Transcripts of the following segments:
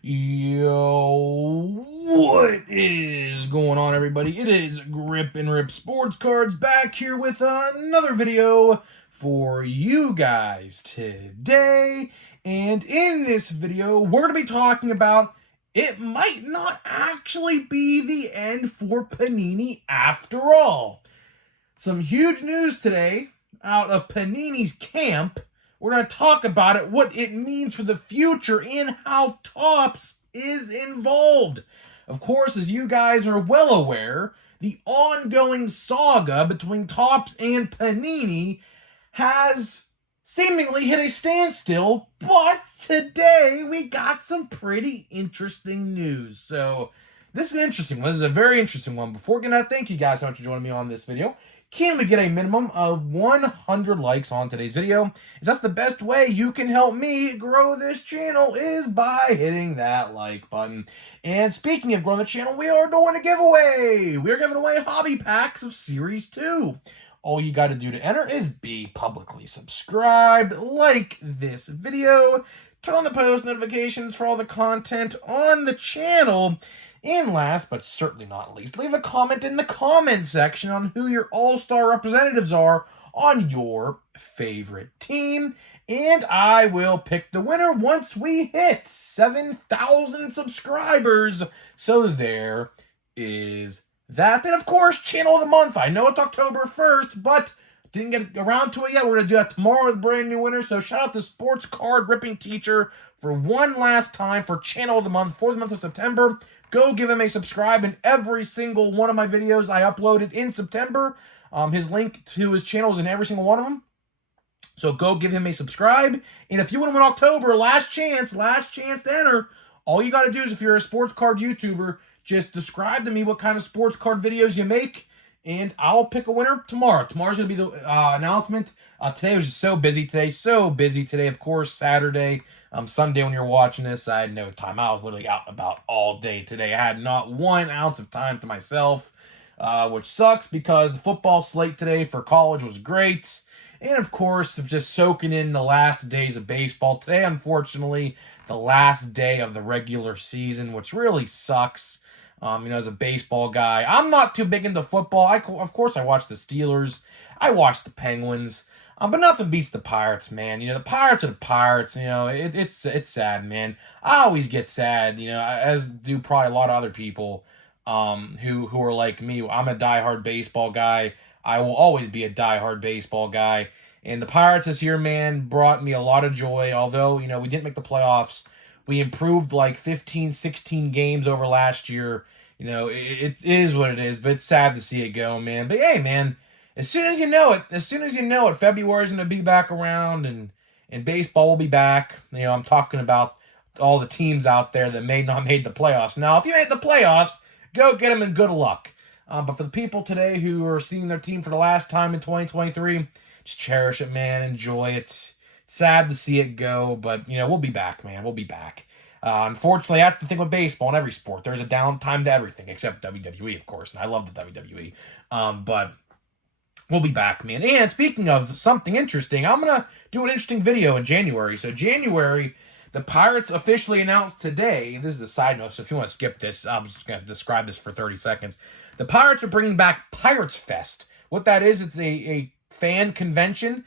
Yo, what is going on, everybody? It is Grip and Rip Sports Cards back here with another video for you guys today. And in this video, we're going to be talking about it might not actually be the end for Panini after all. Some huge news today out of Panini's camp. We're going to talk about it, what it means for the future, and how Topps is involved. Of course, as you guys are well aware, the ongoing saga between Topps and Panini has seemingly hit a standstill, but today we got some pretty interesting news. So this is an interesting one. This is a very interesting one. Before getting out, thank you guys so much for joining me on this video. Can we get a minimum of 100 likes on today's video? Is that's the best way you can help me grow this channel is by hitting that like button. And speaking of growing the channel, we are doing a giveaway. We're giving away hobby packs of Series 2. All you got to do to enter is be publicly subscribed, like this video, turn on the post notifications for all the content on the channel, and last but certainly not least, leave a comment in the comment section on who your all-star representatives are on your favorite team. And I will pick the winner once we hit 7,000 subscribers. So there is that. And of course, Channel of the Month. I know it's October 1st, but didn't get around to it yet. We're going to do that tomorrow with a brand new winner. So shout out to Sports Card Ripping Teacher for one last time for Channel of the Month for the month of September. Go give him a subscribe in every single one of my videos I uploaded in September. His link to his channel is in every single one of them. So go give him a subscribe. And if you want to win October, last chance to enter. All you got to do is, if you're a sports card YouTuber, just describe to me what kind of sports card videos you make, and I'll pick a winner tomorrow. Tomorrow's going to be the announcement. Today was just so busy today. Of course, Saturday. Sunday when you're watching this, I had no time. I was literally out and about all day today. I had not 1 ounce of time to myself, which sucks because the football slate today for college was great. And of course, just soaking in the last days of baseball. Today, unfortunately, the last day of the regular season, which really sucks. As a baseball guy, I'm not too big into football. Of course, I watch the Steelers. I watch the Penguins. But nothing beats the Pirates, man. The Pirates are the Pirates. It's sad, man. I always get sad, as do probably a lot of other people who are like me. I'm a diehard baseball guy. I will always be a diehard baseball guy. And the Pirates this year, man, brought me a lot of joy. Although, we didn't make the playoffs. We improved like 15, 16 games over last year. It is what it is, but it's sad to see it go, man. But hey, man, as soon as you know it, February's going to be back around, and baseball will be back. I'm talking about all the teams out there that may not made the playoffs. Now, if you made the playoffs, go get them and good luck. But for the people today who are seeing their team for the last time in 2023, just cherish it, man. Enjoy it. It's sad to see it go, but, we'll be back, man. We'll be back. Unfortunately, that's the thing with baseball and every sport. There's a downtime to everything, except WWE, of course, and I love the WWE. But we'll be back, man. And speaking of something interesting, I'm going to do an interesting video in January. So January, the Pirates officially announced today, this is a side note, so if you want to skip this, I'm just going to describe this for 30 seconds. The Pirates are bringing back Pirates Fest. What that is, it's a fan convention,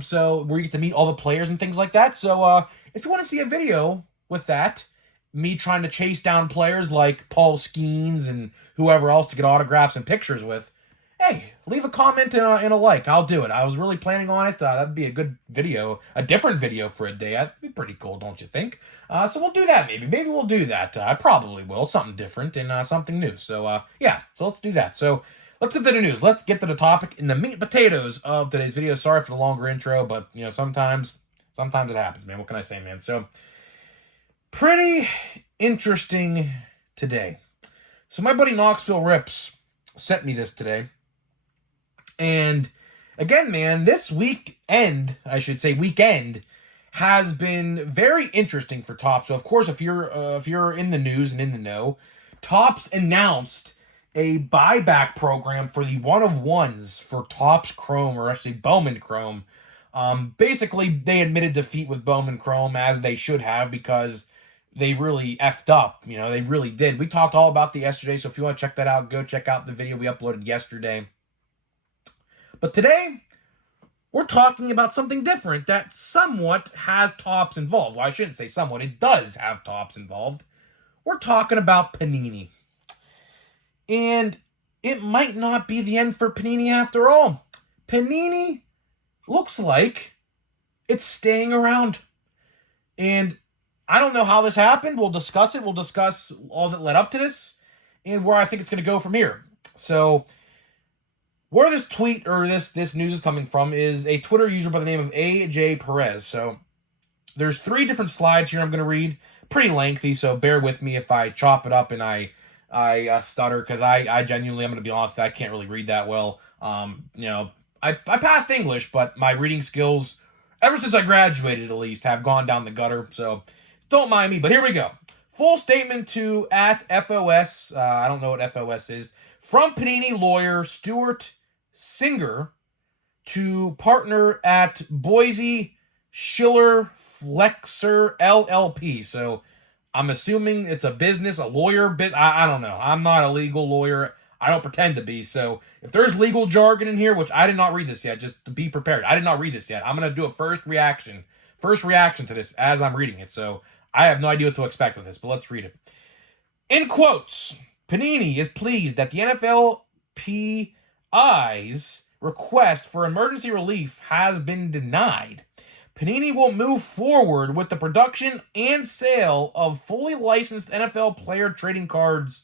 so where you get to meet all the players and things like that. So if you want to see a video with that, me trying to chase down players like Paul Skeens and whoever else to get autographs and pictures with, hey, leave a comment and a like. I'll do it. I was really planning on it. That'd be a good video, a different video for a day. That'd be pretty cool, don't you think? So we'll do that maybe. Maybe we'll do that. I probably will. Something different and something new. So, yeah, so let's do that. So let's get to the news. Let's get to the topic and the meat and potatoes of today's video. Sorry for the longer intro, but, sometimes it happens, man. What can I say, man? So, pretty interesting today. So my buddy Knoxville Rips sent me this today. And again, man, this weekend has been very interesting for Topps. So of course, if you're in the news and in the know, Topps announced a buyback program for the one-of-ones for Topps Chrome, or actually Bowman Chrome. Basically, they admitted defeat with Bowman Chrome, as they should have, because they really effed up. They really did. We talked all about that yesterday, so if you want to check that out, go check out the video we uploaded yesterday. But today, we're talking about something different that somewhat has Topps involved. Well, I shouldn't say somewhat. It does have Topps involved. We're talking about Panini. And it might not be the end for Panini after all. Panini looks like it's staying around. And I don't know how this happened. We'll discuss it. We'll discuss all that led up to this and where I think it's going to go from here. So, where this tweet or this news is coming from is a Twitter user by the name of AJ Perez. So, there's 3 different slides here I'm going to read. Pretty lengthy, so bear with me if I chop it up and I stutter, because I genuinely, I'm going to be honest, I can't really read that well. I passed English, but my reading skills, ever since I graduated at least, have gone down the gutter. So, don't mind me, but here we go. Full statement to @FOS, I don't know what FOS is, from Panini lawyer Stuart Singer to partner at Boise Schiller Flexer LLP. So I'm assuming it's a business, a lawyer. I don't know. I'm not a legal lawyer. I don't pretend to be. So if there's legal jargon in here, which I did not read this yet, just to be prepared. I did not read this yet. I'm going to do a first reaction to this as I'm reading it. So I have no idea what to expect with this, but let's read it. In quotes, Panini is pleased that the NFLPI's request for emergency relief has been denied. Panini will move forward with the production and sale of fully licensed NFL player trading cards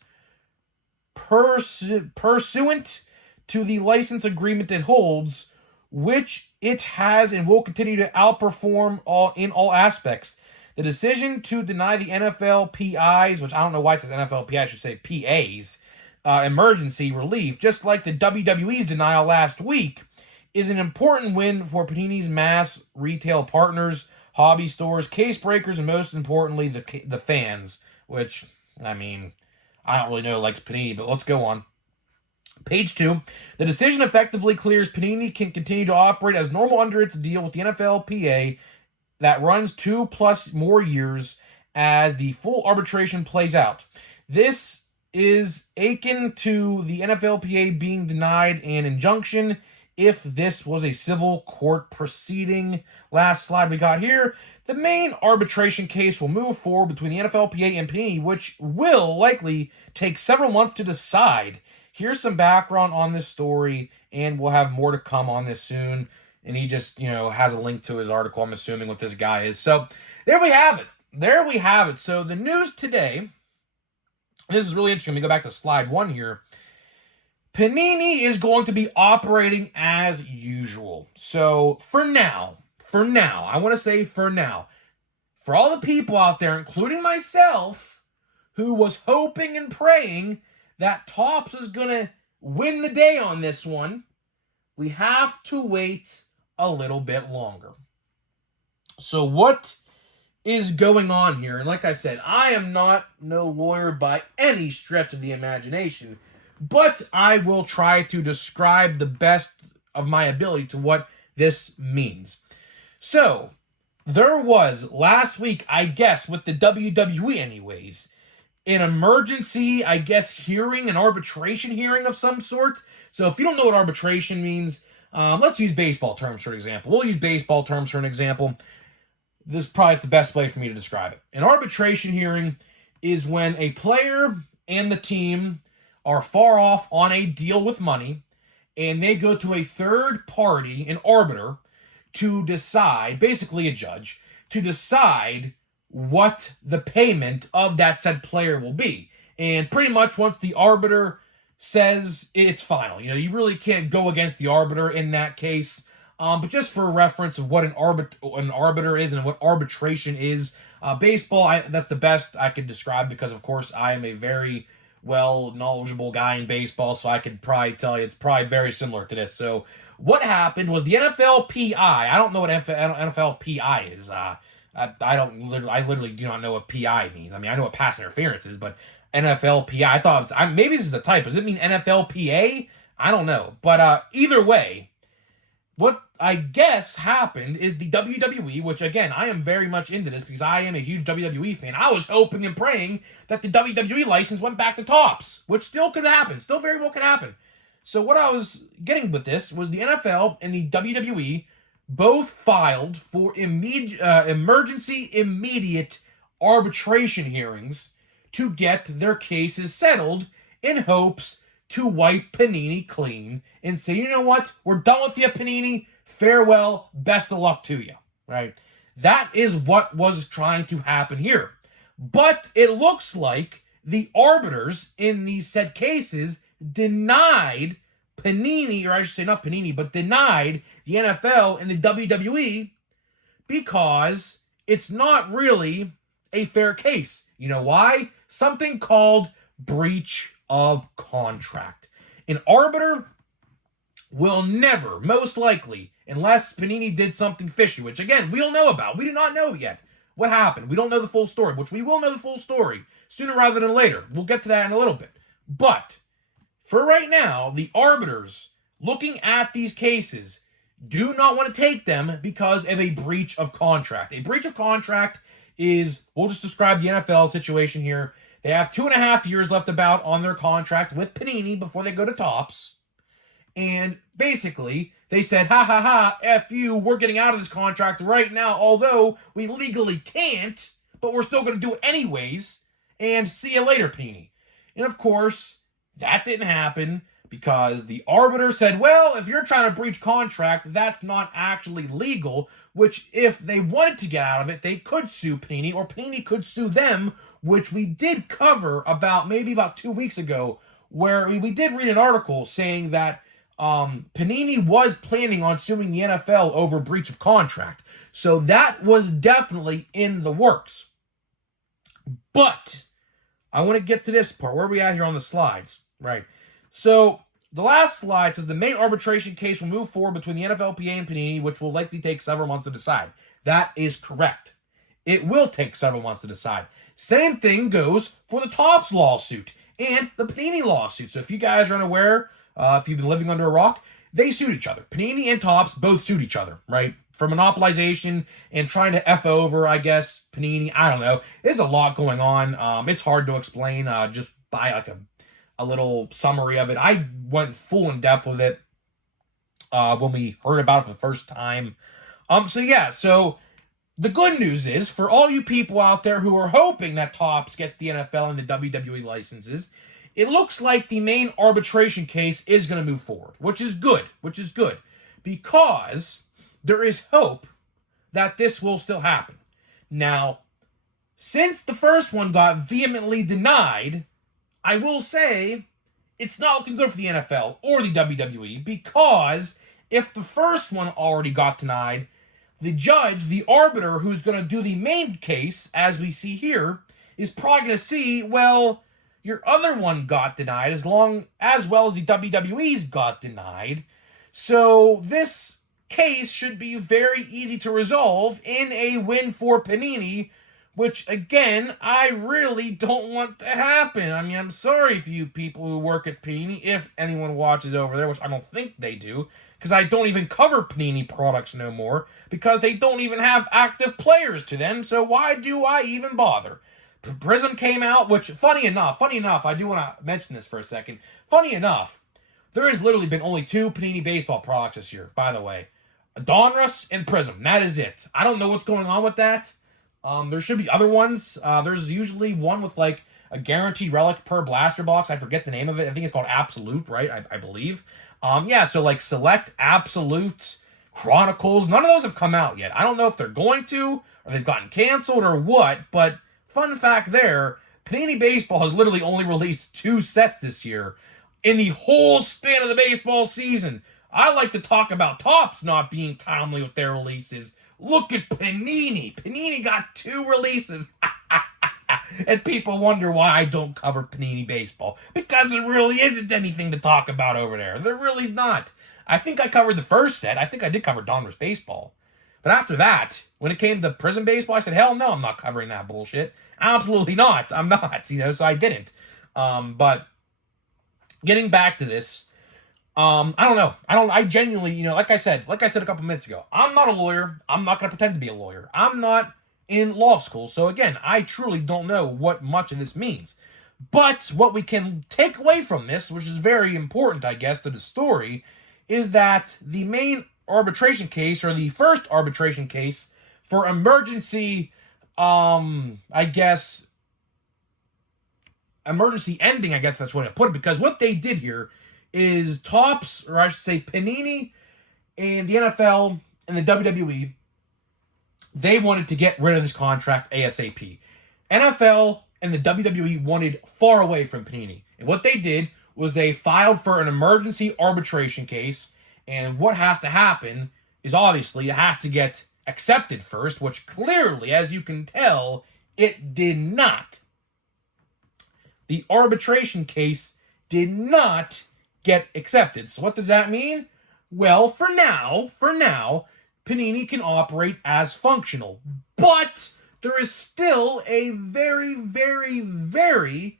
pursuant to the license agreement it holds, which it has and will continue to outperform in all aspects. The decision to deny the NFLPI's, which I don't know why it says NFLPI, I should say PA's, emergency relief, just like the WWE's denial last week, is an important win for Panini's mass retail partners, hobby stores, case breakers, and most importantly, the fans, which, I mean, I don't really know who likes Panini, but let's go on. Page 2. The decision effectively clears Panini can continue to operate as normal under its deal with the NFLPA that runs 2+ more years as the full arbitration plays out. This is akin to the NFLPA being denied an injunction if this was a civil court proceeding. Last slide we got here. The main arbitration case will move forward between the NFLPA and Panini, which will likely take several months to decide. Here's some background on this story, and we'll have more to come on this soon. And he just, has a link to his article, I'm assuming, what this guy is. So, there we have it. So, the news today, this is really interesting. Let me go back to slide 1 here. Panini is going to be operating as usual. So, for now, I want to say for now, for all the people out there, including myself, who was hoping and praying that Topps is going to win the day on this one, we have to wait a little bit longer. So what is going on here? And like I said, I am not no lawyer by any stretch of the imagination, but I will try to describe the best of my ability to what this means. So, there was last week, I guess, with the WWE anyways, an emergency, I guess, hearing, an arbitration hearing of some sort. So if you don't know what arbitration means, let's use baseball terms for an example. We'll use baseball terms for an example. This is probably the best way for me to describe it. An arbitration hearing is when a player and the team are far off on a deal with money, and they go to a third party, an arbiter, to decide, basically a judge, to decide what the payment of that said player will be. And pretty much once the arbiter says it's final, you really can't go against the arbiter in that case. But just for reference of what an arbiter is and what arbitration is, baseball, that's the best I could describe because, of course, I am a very knowledgeable guy in baseball, so I could probably tell you it's probably very similar to this. So what happened was the NFLPI, I don't know what NFLPI is. I literally do not know what PI means. I mean, I know what pass interference is, but NFLPI, I thought maybe this is a typo. Does it mean NFLPA? I don't know. But either way, what I guess happened is the WWE, which again, I am very much into this because I am a huge WWE fan. I was hoping and praying that the WWE license went back to Topps, which still could happen, still very well could happen. So what I was getting with this was the NFL and the WWE both filed for emergency immediate arbitration hearings to get their cases settled in hopes to wipe Panini clean and say, you know what, we're done with you, Panini. Farewell, best of luck to you, right? That is what was trying to happen here. But it looks like the arbiters in these said cases denied Panini, or I should say not Panini, but denied the NFL and the WWE because it's not really a fair case. You know why? Something called breach of contract. An arbiter will never, most likely, unless Panini did something fishy, which again, we don't know about. We do not know yet what happened. We don't know the full story, which we will know the full story sooner rather than later. We'll get to that in a little bit. But for right now, the arbiters looking at these cases do not want to take them because of a breach of contract. A breach of contract is, we'll just describe the NFL situation here. They have 2.5 years left about on their contract with Panini before they go to Topps. And basically, they said, ha ha ha, F you, we're getting out of this contract right now, although we legally can't, but we're still going to do it anyways, and see you later, Panini. And of course, that didn't happen because the arbiter said, well, if you're trying to breach contract, that's not actually legal, which if they wanted to get out of it, they could sue Panini, or Panini could sue them, which we did cover maybe about 2 weeks ago, where we did read an article saying that Panini was planning on suing the NFL over breach of contract. So that was definitely in the works. But I want to get to this part. Where are we at here on the slides? Right. So the last slide says the main arbitration case will move forward between the NFLPA and Panini, which will likely take several months to decide. That is correct. It will take several months to decide. Same thing goes for the Topps lawsuit and the Panini lawsuit. So if you guys are unaware, if you've been living under a rock, they sued each other. Panini and Topps both sued each other, right? For monopolization and trying to F over, I guess, Panini. I don't know. There's a lot going on. It's hard to explain just by like a little summary of it. I went full in depth with it when we heard about it for the first time. So the good news is, for all you people out there who are hoping that Topps gets the NFL and the WWE licenses, it looks like the main arbitration case is going to move forward, which is good, because there is hope that this will still happen. Now, since the first one got vehemently denied, I will say it's not looking good for the NFL or the WWE, because if the first one already got denied, the judge, the arbiter who's going to do the main case, as we see here, is probably going to see, well, your other one got denied as well as the WWE's got denied. So this case should be very easy to resolve in a win for Panini, which, again, I really don't want to happen. I mean, I'm sorry for you people who work at Panini, if anyone watches over there, which I don't think they do, because I don't even cover Panini products no more, because they don't even have active players to them, so why do I even bother? Prism came out, which, funny enough, I do want to mention this for a second. Funny enough, there has literally been only 2 Panini Baseball products this year, by the way. Donruss and Prism. That is it. I don't know what's going on with that. There should be other ones. There's usually one with like a guaranteed relic per blaster box. I forget the name of it. I think it's called Absolute, right? I believe. So like Select, Absolute, Chronicles. None of those have come out yet. I don't know if they're going to, or they've gotten canceled or what, but fun fact there, Panini Baseball has literally only released 2 sets this year in the whole span of the baseball season. I like to talk about Topps not being timely with their releases. Look at Panini. Panini got 2 releases. And people wonder why I don't cover Panini Baseball. Because there really isn't anything to talk about over there. There really's not. I think I covered the first set. I think I did cover Donruss Baseball. But after that, when it came to Prism Baseball, I said, hell no, I'm not covering that bullshit. Absolutely not. I'm not, so I didn't. But getting back to this, I don't know. I genuinely, like I said a couple minutes ago, I'm not a lawyer. I'm not going to pretend to be a lawyer. I'm not in law school. So again, I truly don't know what much of this means. But what we can take away from this, which is very important, I guess, to the story, is that the main arbitration case, or the first arbitration case for emergency, I guess, emergency ending, I guess that's what I put it, because what they did here is Topps, or I should say Panini, and the NFL and the WWE, they wanted to get rid of this contract ASAP. NFL and the WWE wanted far away from Panini. And what they did was they filed for an emergency arbitration case, and what has to happen is obviously it has to get accepted first, which clearly, as you can tell, it did not. The arbitration case did not get accepted. So what does that mean? Well, for now, Panini can operate as functional. But there is still a very, very, very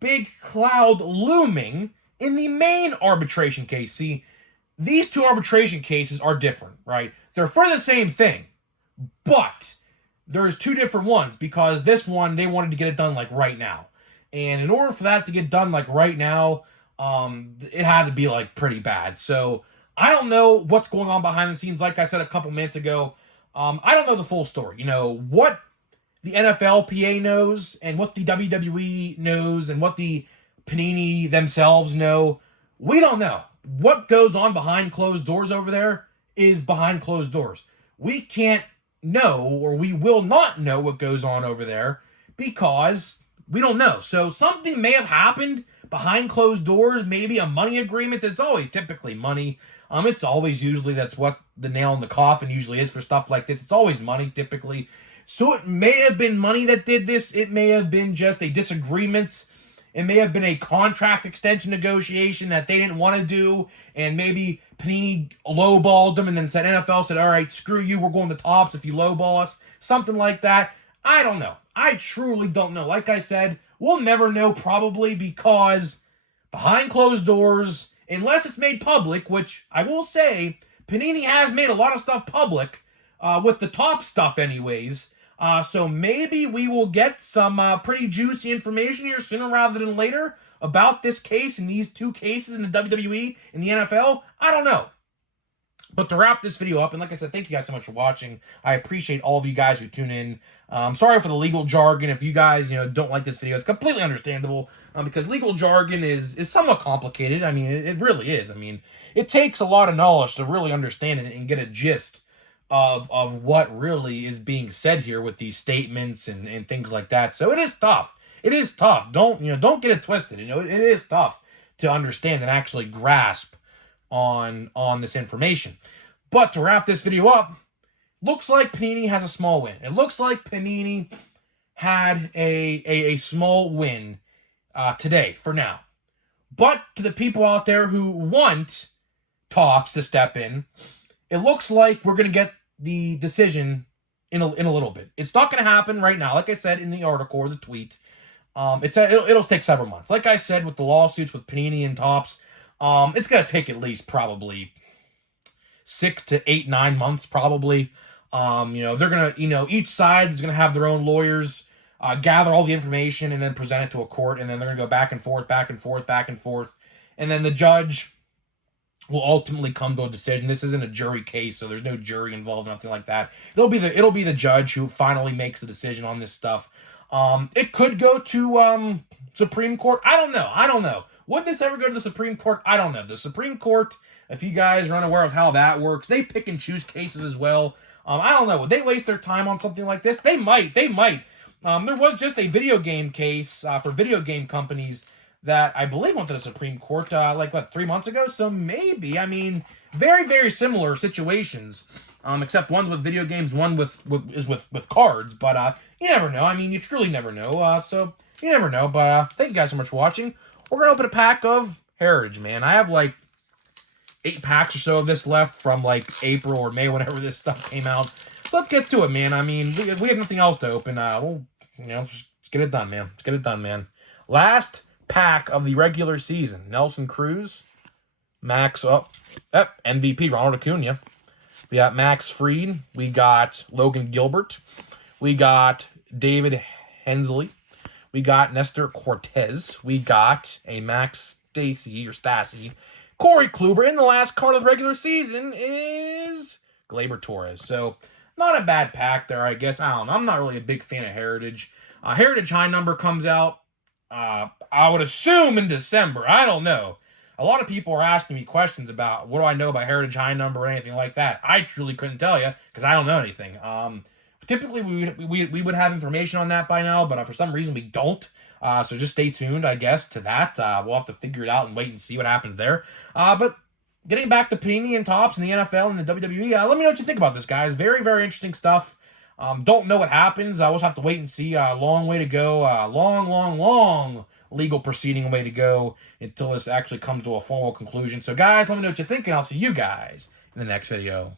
big cloud looming in the main arbitration case. See, these two arbitration cases are different, right? They're for the same thing, but there's two different ones, because this one, they wanted to get it done like right now. And in order for that to get done like right now, it had to be like pretty bad. So I don't know what's going on behind the scenes. Like I said a couple minutes ago, I don't know the full story. What the NFLPA knows, and what the WWE knows, and what the Panini themselves know, we don't know. What goes on behind closed doors over there is behind closed doors. We can't know, or we will not know what goes on over there, because we don't know. So something may have happened behind closed doors, maybe a money agreement. It's always typically money. It's always usually, that's what the nail in the coffin usually is for stuff like this. It's always money typically. So it may have been money that did this. It may have been just a disagreement. It may have been a contract extension negotiation that they didn't want to do, and maybe Panini lowballed them and then said, NFL said, all right, screw you, we're going to Topps if you lowball us. Something like that. I don't know. I truly don't know. Like I said, we'll never know probably, because behind closed doors, unless it's made public, which I will say, Panini has made a lot of stuff public, with the top stuff anyways. So maybe we will get some pretty juicy information here sooner rather than later about this case and these two cases in the WWE and the NFL. I don't know. But to wrap this video up, and like I said, thank you guys so much for watching. I appreciate all of you guys who tune in. Sorry for the legal jargon. If you guys, don't like this video, it's completely understandable, because legal jargon is somewhat complicated. I mean, it really is. I mean, it takes a lot of knowledge to really understand it and get a gist of what really is being said here with these statements and things like that. So it is tough. It is tough. Don't get it twisted. It is tough to understand and actually grasp on this information. But to wrap this video up, looks like Panini has a small win. It looks like Panini had a small win today for now. But to the people out there who want Topps to step in, it looks like we're going to get the decision in a little bit. It's not going to happen right now. Like I said in the article or the tweet, it'll take several months. Like I said, with the lawsuits with Panini and Topps, it's going to take at least probably 6 to 8, 9 months probably. They're going to, each side is going to have their own lawyers, gather all the information and then present it to a court. And then they're going to go back and forth, back and forth, back and forth. And then the judge will ultimately come to a decision. This isn't a jury case, so there's no jury involved, nothing like that. It'll be the judge who finally makes the decision on this stuff. It could go to Supreme Court. I don't know. Would this ever go to the Supreme Court? I don't know. The Supreme Court, if you guys are unaware of how that works, they pick and choose cases as well. I don't know. Would they waste their time on something like this? They might. There was just a video game case for video game companies that I believe went to the Supreme Court 3 months ago. So maybe, very, very similar situations, except one's with video games, one with cards. But you never know. You truly never know. So you never know. But thank you guys so much for watching. We're gonna open a pack of Heritage, man. I have 8 packs or so of this left from April or May, whenever this stuff came out. So let's get to it, man. We have nothing else to open. Let's get it done, man. Last pack of the regular season. Nelson Cruz. Max, MVP, Ronald Acuna. We got Max Fried. We got Logan Gilbert. We got David Hensley. We got Nestor Cortez. We got a Max Stassi. Corey Kluber. And the last card of the regular season is Gleyber Torres. So, not a bad pack there, I guess. I don't know. I'm not really a big fan of Heritage. Heritage High Number comes out, I would assume, in December. I don't know. A lot of people are asking me questions about what do I know about Heritage High Number or anything like that. I truly couldn't tell you because I don't know anything. Typically, we would have information on that by now, but for some reason we don't. So just stay tuned, I guess, to that. We'll have to figure it out and wait and see what happens there. But getting back to Panini and Topps and the NFL and the WWE, let me know what you think about this, guys. Very, very interesting stuff. Don't know what happens. I will have to wait and see. Long way to go. Long legal proceeding way to go until this actually comes to a formal conclusion. So, guys, let me know what you think, and I'll see you guys in the next video.